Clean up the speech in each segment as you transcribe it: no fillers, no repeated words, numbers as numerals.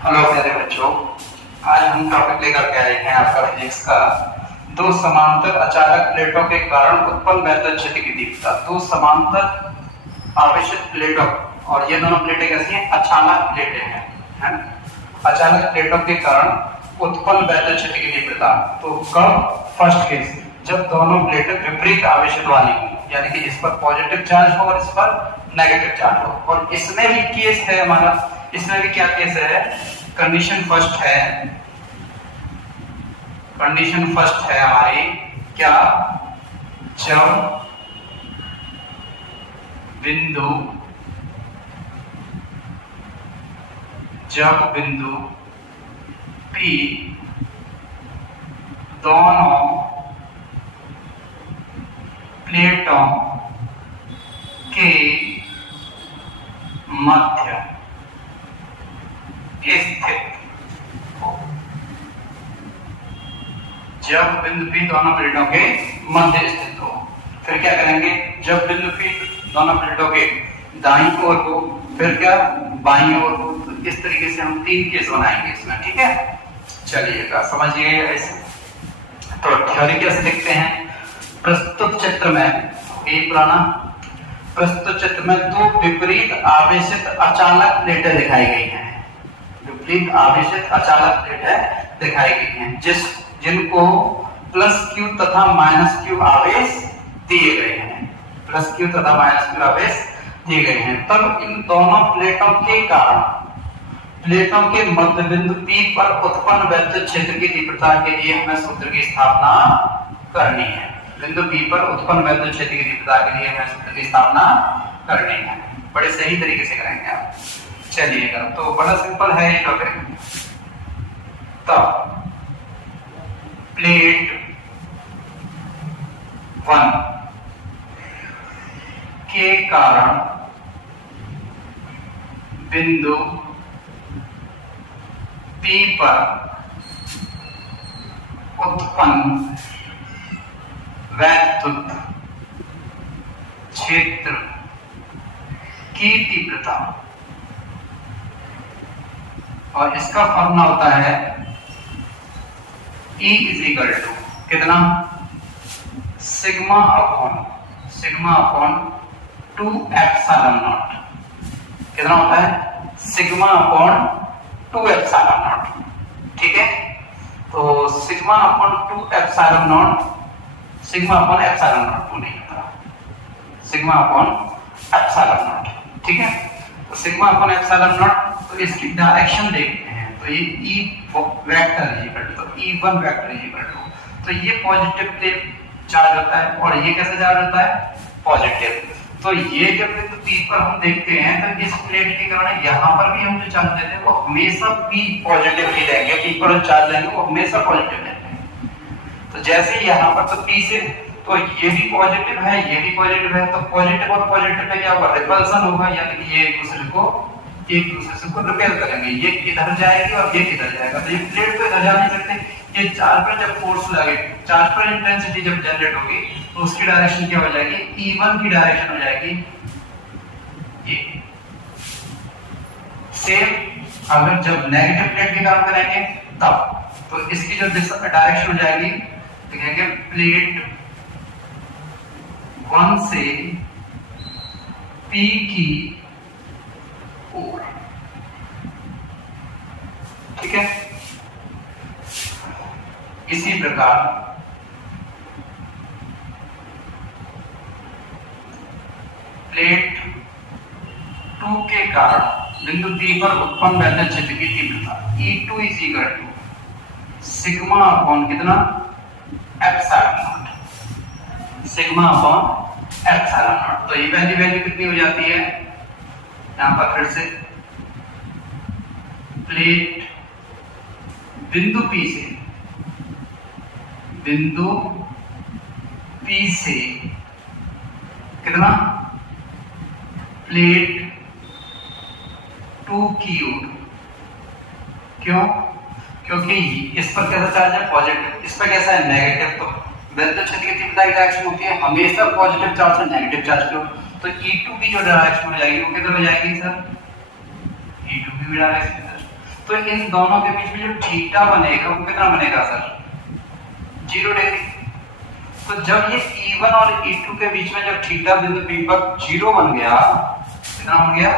Hello प्यारे बच्चों, आज हम टॉपिक लेकर के आए हैं आपका फिजिक्स का दो समांतर अचालक प्लेटों के कारण उत्पन्न वैद्युत क्षेत्र की तीव्रता। दो समांतर आवेशित प्लेटों, और ये दोनों प्लेटें कैसी हैं? अचालक प्लेटें हैं। अचालक प्लेटों के कारण उत्पन्न वैद्युत क्षेत्र की तीव्रता। तो कब? फर्स्ट केस, जब दोनों प्लेटें विपरीत आवेशित वाली हो, यानी कि इस पर पॉजिटिव चार्ज हो और इस पर नेगेटिव चार्ज हो। और इसमें भी केस है हमारा, इसमें भी क्या केस है? कंडीशन फर्स्ट है, कंडीशन फर्स्ट है हमारी क्या? जब बिंदु P दोनों प्लेटों के मध्य स्थित हो। जब बिंदु P दोनों प्लेटों के मध्य स्थित हो। फिर क्या करेंगे? जब बिंदु P दोनों प्लेटों के दाईं ओर हो, फिर क्या? बाईं ओर हो। तो इस तरीके से हम तीन केस बनाएंगे इसमें, ठीक है? चलिएगा, समझिएगा ऐसे। तो थ्योरी कैसे लिखते हैं? प्रस्तुत चित्र में, यही पुराना, प्रस्तुत चित्र में दो विपरीत आवेशित अचालक प्लेटें दिखाई गई हैं। विपरीत आवेशित अचालक प्लेटें दिखाई गई हैं जिनको प्लस क्यू तथा माइनस क्यू आवेश दिए गए हैं। प्लस क्यू तथा माइनस क्यू आवेश दिए गए हैं। तब इन दोनों प्लेटों के कारण प्लेटों के मध्य बिंदु P पर उत्पन्न वैद्युत क्षेत्र की तीव्रता के लिए हमें सूत्र की स्थापना करनी है। बिंदु P पर उत्पन्न वैद्युत क्षेत्र की तीव्रता के लिए हमें सूत्र की स्थापना करनी है। बड़े सही तरीके से करेंगे आप। चलिएगा, तो बड़ा सिंपल है ये टॉपिक। तो प्लेट 1 के कारण बिंदु P पर उत्पन्न वैद्युत क्षेत्र की तीव्रता, और इसका फॉर्मूला होता है E इजिकल टू कितना? Sigma upon 2 epsilon naught. कितना होता है? सिग्मा अपॉन 2 एप्सिलॉन नॉट, ठीक है? तो sigma upon 2 epsilon naught, sigma upon epsilon not नहीं होता, सिग्मा अपॉन एप्सिलॉन नॉट, ठीक है? तो सिग्मा अपॉन एप्सिलॉन नॉट, तो इसकी डायरेक्शन देखते हैं। तो ये E वेक्टर इक्वल टू, तो E1 वेक्टर इक्वल टू, तो ये पॉजिटिव चार्ज होता है और ये कैसे चार्ज होता है? पॉजिटिव। तो ये जब बिंदु P पर हम देखते हैं तो इस प्लेट के कारण यहाँ पर भी हम जो चार्ज देते हैं वो हमेशा P पॉजिटिव ही रहेंगे। P पर जो चार्ज लेंगे वो हमेशा पॉजिटिव रहेंगे। तो जैसे यहाँ पर तो P से, तो ये भी पॉजिटिव है, ये भी पॉजिटिव है, तो पॉजिटिव और पॉजिटिव में क्या होगा? रिपल्सन होगा, यानी कि ये एक दूसरे को रिपेल करेंगे। ये इधर जाएगी और ये इधर जाएगा। तो ये प्लेट तो इधर जा नहीं सकते। ये चार्ज पर जब फोर्स लगे, चार्ज पर इंटेंसिटी जब जनरेट होगी, तो उसकी डायरेक्शन क्या हो जाएगी? E1 की डायरेक्शन हो जाएगी ये। सेम अगर जब नेगेटिव प्लेट की काम करेंगे तब, तो इसकी जो डायरेक्शन हो जाएगी, देखेंगे प्लेट 1 से P की ओर, ठीक है? इसी प्रकार प्लेट 2 के कारण बिंदु P पर उत्पन्न वैद्युत क्षेत्र की तीव्रता E2 is equal to sigma upon कितना? Epsilon naught, sigma upon epsilon naught. तो ये वैल्यू कितनी हो जाती है? यहां पर फिर से प्लेट बिंदु P से कितना? प्लेट 2 की ओर। क्यों? क्योंकि इस पर कैसा चार्ज है? पॉजिटिव, इस पर कैसा है? नेगेटिव। तो वैद्युत क्षेत्र की तीव्रता की डायरेक्शन होती है हमेशा पॉजिटिव चार्ज से नेगेटिव चार्ज की ओर। तो E2 की जो डायरेक्शन हो जाएगी वो किधर हो जाएगी सर? E2 की डायरेक्शन इधर। तो इन दोनों के बीच में जो थीटा बनेगा वो कितना बनेगा सर? 0 डिग्री। तो जब ये E1 और E2 के बीच में जब थीटा बिंदु P पर 0 बन गया, कितना बन गया?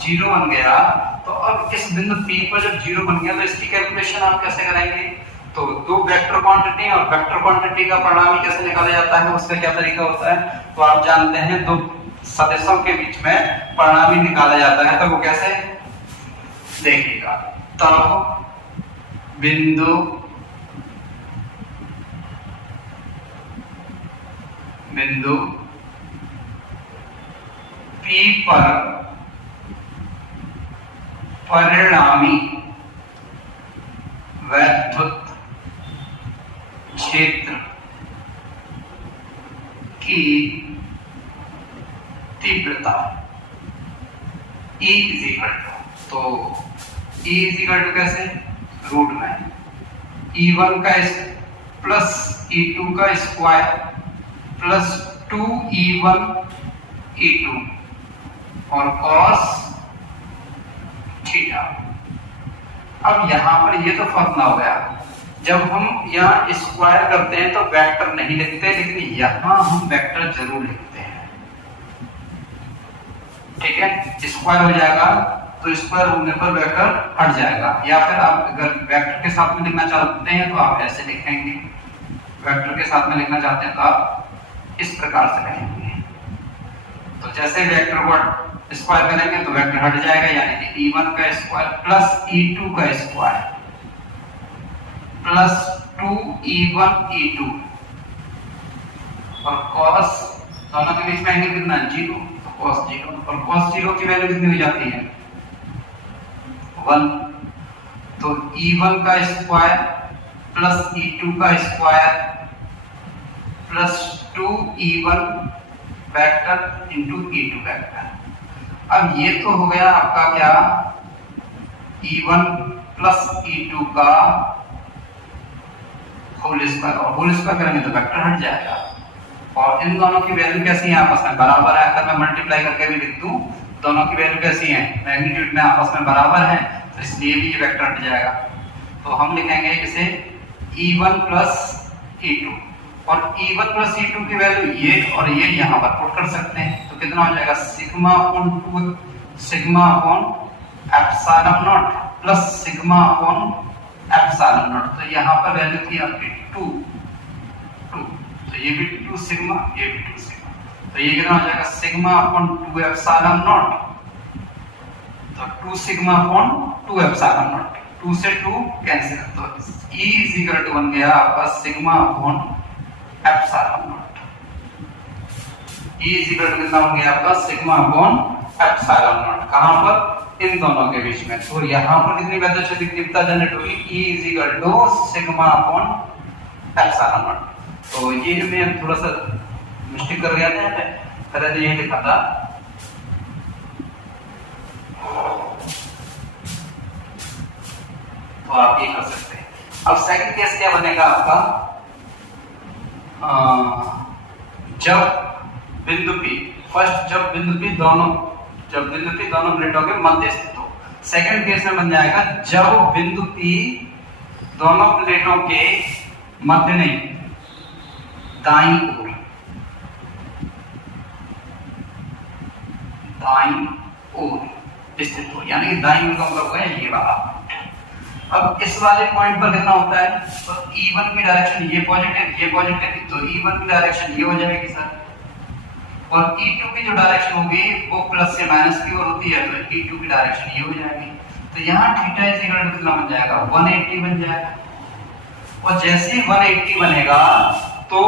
0 बन गया। तो अब इस बिंदु P पर जब 0 बन गया तो इसकी कैलकुलेशन आप कैसे करेंगे? तो दो वेक्टर क्वांटिटी और वेक्टर क्वांटिटी का परिणामी कैसे निकाला जाता है, उसका क्या तरीका होता है? तो आप जानते हैं दो सदिशों के बीच में परिणामी निकाला जाता है, तो वो कैसे देखिएगा। तब बिंदु P पर परिणामी वैद्युत क्षेत्र की तीव्रता E इक्वल टू, तो E इक्वल टू कैसे? रूट में E1 का प्लस E2 का स्क्वायर प्लस 2E1 E2 और cos थीटा। अब यहां पर ये तो फर्क ना हो गया, जब हम यहाँ स्क्वायर करते हैं तो वेक्टर नहीं लिखते, लेकिन यहां हम वेक्टर जरूर लिखते हैं। ठीक है, स्क्वायर हो जाएगा तो स्क्वायर होने पर वेक्टर हट जाएगा, या फिर आप अगर वेक्टर के साथ में लिखना चाहते हैं तो आप ऐसे लिखेंगे, वेक्टर के साथ में लिखना चाहते हैं तो आप इस प्रकार से लिखेंगे। तो जैसे वेक्टर को स्क्वायर करेंगे तो वेक्टर हट जाएगा, यानी कि E1 का स्क्वायर प्लस E2 का स्क्वायर प्लस 2E1 E2 और cos, दोनों के बीच में एंगल कितना है? 0, तो cos 0, और cos 0 की वैल्यू कितनी हो जाती है? 1। तो E1 का स्क्वायर प्लस E2 का square plus 2E1 vector into E2 vector. अब ये तो हो गया आपका क्या? E1 प्लस E2 का होल स्क्वायर, और होल स्क्वायर करेंगे तो वेक्टर हट जाएगा। और इन दोनों की वैल्यू कैसी है? आपस में बराबर है। अगर मैं मल्टीप्लाई करके भी लिख दूं, दोनों की वैल्यू कैसी है? मैग्नीट्यूड में आपस में बराबर है, तो इसलिए भी ये वेक्टर हट जाएगा। तो हम लिखेंगे इसे E1 प्लस E2, और E1 प्लस E2 की वैल्यू ये और ये यहाँ पर पुट कर सकते हैं, तो कितना हो जाएगा? Sigma upon 2 sigma upon epsilon not plus sigma upon epsilon naught. तो यहाँ पर वैल्यू थी आपकी 2, तो ये भी 2 सिग्मा, ये भी 2 सिग्मा, तो ये कितना हो जाएगा? सिग्मा अपॉन 2 एप्सिलॉन नॉट, तो 2 सिग्मा अपॉन 2 एप्सिलॉन नॉट, 2 से 2 कैंसिल, तो E इक्वल टू बन गया आपका sigma upon epsilon naught. E equal to कितना बन गया आपका? Sigma upon epsilon naught. कहां पर? इन दोनों के बीच में। तो यहां पर कितनी वैद्युत क्षेत्र की तीव्रता जनरेट हुई? E equal to sigma upon epsilon naught. तो ये मैं थोड़ा सा मिस्टेक कर गया था, पहले तो ये लिखा था, तो आप ये कर सकते हैं। अब सेकंड केस क्या बनेगा आपका? जब बिंदु P फर्स्ट, जब बिंदु P दोनों प्लेटों के मध्य स्थित हो। सेकंड केस में बन जाएगा जब बिंदु P दोनों प्लेटों के मध्य नहीं, दाईं ओर स्थित हो, यानी कि दाईं ओर का मतलब होगा ये वाला। अब इस वाले पॉइंट पर कितना होता है? तो E1 की डायरेक्शन ये पॉजिटिव, तो E1 की डायरेक्शन ये हो जाएगी सर, और E2 की जो डायरेक्शन होगी वो प्लस से माइनस की ओर होती है, तो E2 की डायरेक्शन ये हो जाएगी। तो यहाँ थीटा इक्वल टू कितना बन जाएगा? 180 बन जाएगा। और जैसे ही 180 बनेगा तो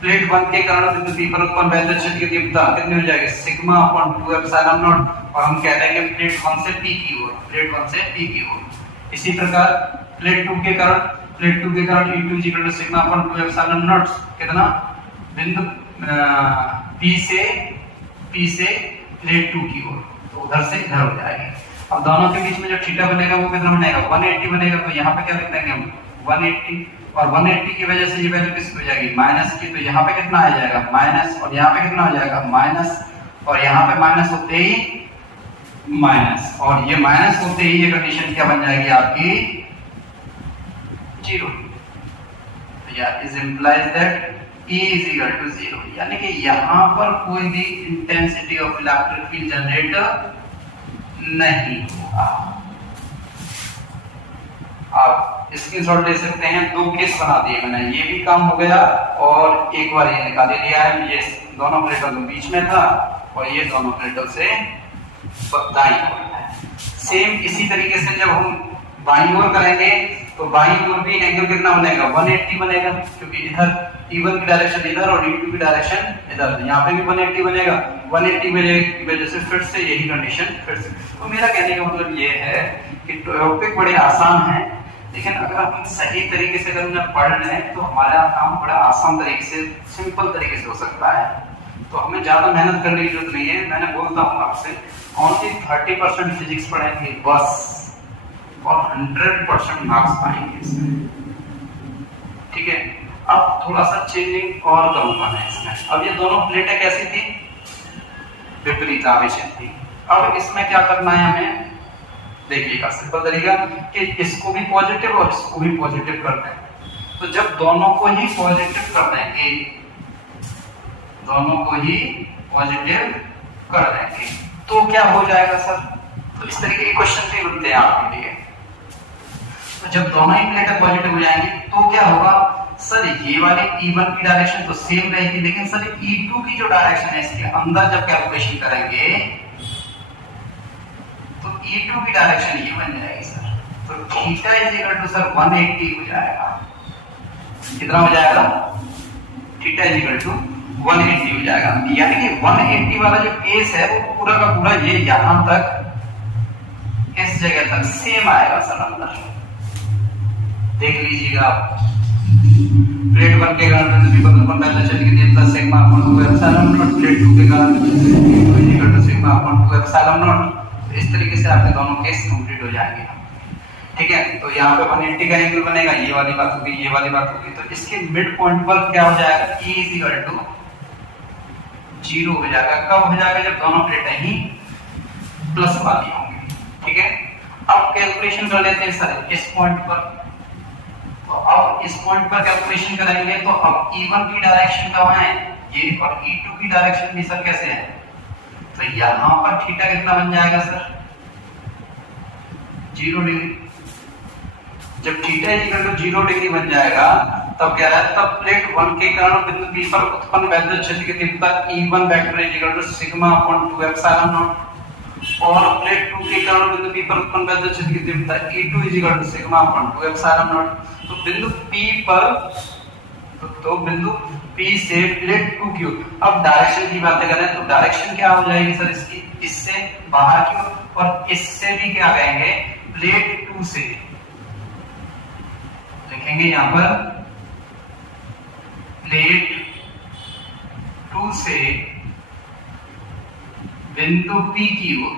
प्लेट 1 के कारण बिंदु P पर उत्पन्न वैद्युत क्षेत्र की तीव्रता कितनी हो जाएगी? सिग्मा अपॉन 2 एप्सिलॉन नॉट, और हम कह देंगे प्लेट 1 से P की ओर। इसी प्रकार प्लेट 2 के कारण E2 equal to sigma upon 2 epsilon naught, कितना? बिंदु P से प्लेट 2 की ओर, तो उधर से इधर हो जाएगी। अब दोनों के बीच में जो थीटा बनेगा वो कितना बनेगा? 180 बनेगा। तो यहाँ पे क्या लिख देंगे हम? 180, और 180 की वजह से ये वैल्यू किसकी हो जाएगी? माइनस की, तो यहाँ पे कितना आ जाएगा? माइनस, और यहाँ पे कितना हो जाएगा? माइनस, और यहाँ पे माइनस होते ही माइनस, और ये माइनस होते ही ये कंडीशन क्या बन जाएगी आपकी 0। तो या is implies that E is equal to 0, यानी कि यहां पर कोई भी intensity of electric field generate नहीं होगा। आप स्क्रीनशॉट ले सकते हैं, 2 केस बना दिए मैंने, ये भी काम हो गया और एक बार ये निकाल लिया है, ये दोनों प्लेटों के बीच में था और ये दोनों प्लेटों से दाईं ओर है। सेम इसी तरीके से जब हम बाईं ओर करेंगे तो बाईं ओर भी एंगल कितना बनेगा 180 बनेगा, क्योंकि इधर E1 की डायरेक्शन इधर और E2 की डायरेक्शन इधर, यहाँ पे भी 180 बनेगा। 180 की वजह से फिर से यही कंडीशन फिर से। तो मेरा कहने का मतलब ये है कि टॉपिक बड़े आसान है, लेकिन अगर हम सही तरीके से अगर पढ़ लें तो हमारा काम बड़ा आसान तरीके से, सिंपल तरीके से हो सकता है। तो हमें ज्यादा मेहनत करने की जरूरत नहीं है। मैंने बोलता हूँ आपसे ओनली 30% फिजिक्स पढ़ेंगे बस, और 100% मार्क्स पाएंगे इसमें, ठीक है। अब थोड़ा सा चेंजिंग और करूंगा मैं इसमें। अब ये दोनों प्लेटें कैसी थी, विपरीत आवेशित थी। अब इसमें क्या करना है हमें, देखिएगा सिंपल तरीका कि इसको भी पॉजिटिव और इसको भी पॉजिटिव कर दें। तो जब दोनों को ही पॉजिटिव कर देंगे, दोनों को ही पॉजिटिव कर देंगे तो क्या हो जाएगा सर, तो इस तरीके के क्वेश्चन भी बनते हैं आपके लिए। तो जब दोनों ही प्लेटें पॉजिटिव हो जाएंगी तो क्या होगा सर, ये वाली E1 की डायरेक्शन तो सेम रहेगी, लेकिन सर E2 की जो डायरेक्शन है इसके अंदर जब कैलकुलेशन करेंगे तो E2 की डायरेक्शन ये बन जाएगी सर। तो theta is equal to sir 180 हो जाएगा। कितना हो जाएगा, थीटा इज इक्वल टू 180 हो जाएगा। यानी कि 180 वाला जो केस है वो पूरा का पूरा ये यहां तक इस जगह तक सेम आएगा सर अंदर। देख लीजिएगा आप, प्लेट 1 के कारण बिंदु P पर उत्पन्न पैदल चल के देता sigma upon 2 epsilon naught, plate 2 के कारण बिंदु P equal to sigma upon 2 epsilon naught. इस तरीके से आपके दोनों केस कंप्लीट हो जाएंगे, ठीक है। तो यहाँ पे 180 का एंगल बनेगा, ये वाली बात होगी, ये वाली बात होगी। तो इसके मिड पॉइंट पर क्या हो जाएगा, E इज इक्वल टू 0 हो जाएगा। कब हो जाएगा, जब दोनों प्लेटें ही प्लस वाली होंगी, ठीक है। अब कैलकुलेशन कर लेते हैं सर इस पॉइंट पर। तो अब इस पॉइंट पर कैलकुलेशन करेंगे तो अब E1 की डायरेक्शन कहाँ है, ये, और E2 की डायरेक्शन भी सर कैसे है, तो यहां पर थीटा कितना बन जाएगा सर 0 डिग्री। जब थीटा इक्वल टू 0 डिग्री बन जाएगा तब क्या है, तब प्लेट 1 के कारण बिंदु P पर उत्पन्न वैद्युत क्षेत्र की तीव्रता E1 vector equal to sigma upon 2 epsilon naught, और प्लेट 2 के कारण बिंदु P पर उत्पन्न वैद्युत क्षेत्र की तीव्रता E2 equal to sigma upon 2 epsilon naught. तो बिंदु P पर तो बिंदु P से प्लेट 2 की ओर, अब डायरेक्शन की बात करें तो डायरेक्शन क्या हो जाएगी सर इसकी, इससे बाहर की ओर, और इससे भी क्या कहेंगे, प्लेट 2 से लिखेंगे यहां पर प्लेट 2 से बिंदु P की ओर,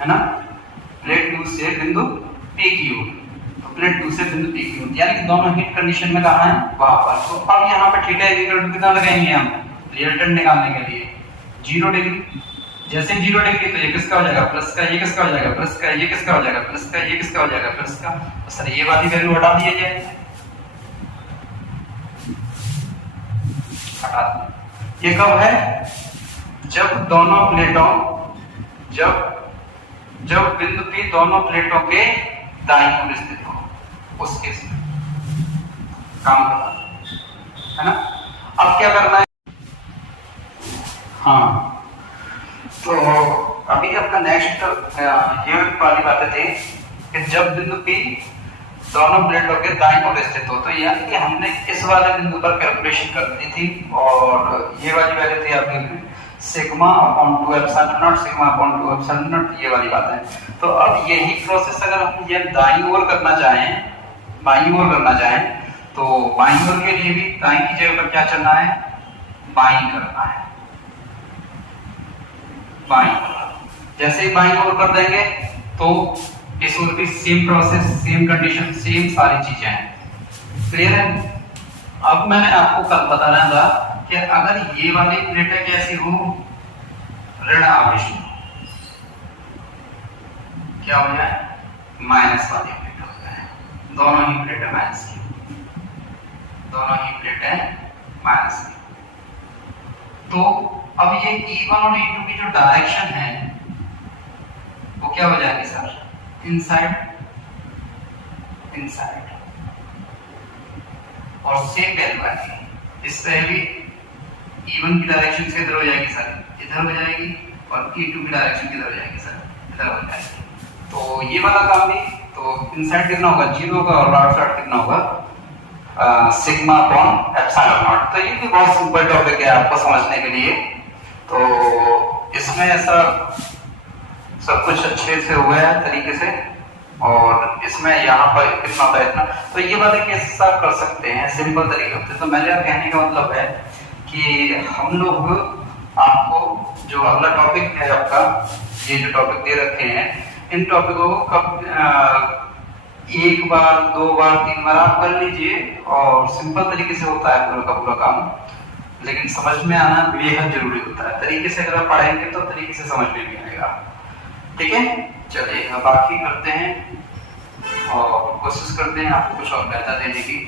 है ना, प्लेट 2 से बिंदु P की ओर। तो प्लेट 2 से बिंदु P की ओर, यानी कि दोनों हिट कंडीशन में कहां है, वहां पर। तो अब यहां पर थीटा इक्वल टू कितना लगाएंगे हम, रिजल्टेंट निकालने के लिए 0 डिग्री। जैसे 0 डिग्री तो ये किसका हो जाएगा, प्लस का, ये किसका हो जाएगा, प्लस का, ये किसका हो जाएगा, प्लस का, ये किसका हो जाएगा, प्लस का। तो सर ये वाली वैल्यू हटा दीजिए, हटा दीजिए। ये कब है, जब दोनों प्लेटों, जब बिंदु P दोनों प्लेटों के दाईं ओर स्थित हो, उस केस में काम करना है ना। अब क्या करना है, हाँ, तो अभी अपना नेक्स्ट ये वाली बातें थी कि जब बिंदु P दोनों प्लेटों के दाईं ओर स्थित हो, तो यानी कि हमने इस वाले बिंदु पर कैलकुलेशन कर दी थी, और ये वाली वैल्यू थी आपकी sigma upon 2 epsilon naught, sigma upon 2 epsilon not, ये वाली बात है। तो अब यही प्रोसेस अगर हम ये दाईं ओर करना चाहें, बाईं ओर करना चाहें, तो बाईं ओर के लिए भी दाईं की जगह पर क्या चलना है, बाईं करना है, बाईं ओर। जैसे ही बाईं ओर कर देंगे तो इस ओर भी same process, same condition, same सारी चीजें हैं। क्लियर है, अब मैंने आपको कल बताना था कि अगर ये वाली प्लेटें कैसी हो, ऋण आवेश, क्या हो जाए, माइनस वाली प्लेट हो जाए, दोनों ही प्लेटें माइनस की, दोनों ही प्लेटें माइनस की। तो अब ये E1 और E2 की जो डायरेक्शन है वो क्या हो जाएगी सर, इनसाइड इनसाइड, और सेम वैल्यू आएगी। इससे भी E1 की डायरेक्शन से इधर हो जाएगी सर, इधर हो जाएगी, और E2 की डायरेक्शन किधर हो जाएगी सर, इधर हो जाएगी। तो ये वाला काम भी, तो इनसाइड कितना होगा, 0 होगा, और आउटसाइड कितना होगा, सिग्मा अपॉन एप्सिलॉन नॉट। तो ये भी बहुत सिंपल टॉपिक है आपको समझने के लिए। तो इसमें ऐसा सब कुछ अच्छे से हुआ है तरीके से, और इसमें यहाँ पर कितना होता है इतना। तो ये वाले केस आप कर सकते हैं, सिंपल तरीके होते हैं। तो मेरे कहने का मतलब है कि हम लोग आपको जो अगला टॉपिक है आपका, ये जो टॉपिक दे रखे हैं, इन टॉपिकों को कब एक बार, 2 बार, 3 बार आप कर लीजिए, और सिंपल तरीके से होता है पूरा का पूरा काम, लेकिन समझ में आना बेहद जरूरी होता है। तरीके से अगर आप पढ़ेंगे तो तरीके से समझ में भी आएगा। ठीक है, चलिए अब बाकी करते हैं और कोशिश करते हैं आपको कुछ और बेहतर देने की।